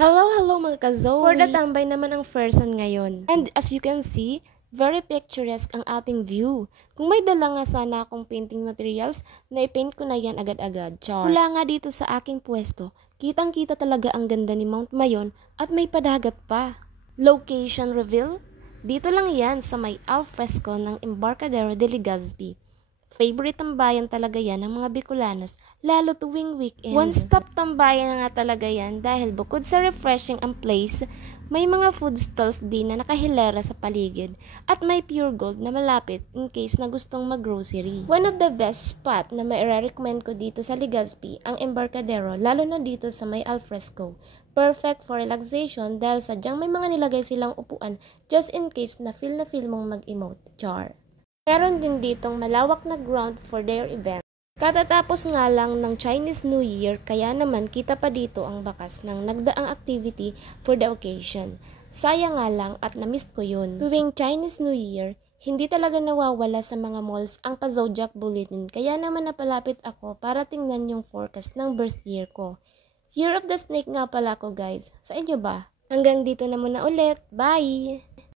Hello mga ka-Zoe! For the tambay naman ang person ngayon. And as you can see, very picturesque ang ating view. Kung may dala nga sana akong painting materials, na-paint ko na yan agad-agad. Char. Mula nga dito sa aking pwesto, kitang-kita talaga ang ganda ni Mount Mayon at may padagat pa. Location reveal? Dito lang yan sa may alfresco ng Embarcadero de Legazpi. Favorite tambayan talaga yan ng mga Bicolanos, lalo tuwing weekend. One-stop tambayan nga talaga yan dahil bukod sa refreshing ang place, may mga food stalls din na nakahilera sa paligid at may pure gold na malapit in case na gustong mag-grocery. One of the best spot na mai-recommend ko dito sa Legazpi ang Embarcadero, lalo na dito sa may alfresco. Perfect for relaxation dahil sadyang may mga nilagay silang upuan just in case na feel mong mag-emote. Char. Meron din ditong malawak na ground for their event. Katatapos nga lang ng Chinese New Year, kaya naman kita pa dito ang bakas ng nagdaang activity for the occasion. Sayang nga lang at na-miss ko yun. Tuwing Chinese New Year, hindi talaga nawawala sa mga malls ang pa-Zodiac Bulletin, kaya naman napalapit ako para tingnan yung forecast ng birth year ko. Year of the Snake nga pala ko guys. Sa inyo ba? Hanggang dito na muna ulit. Bye!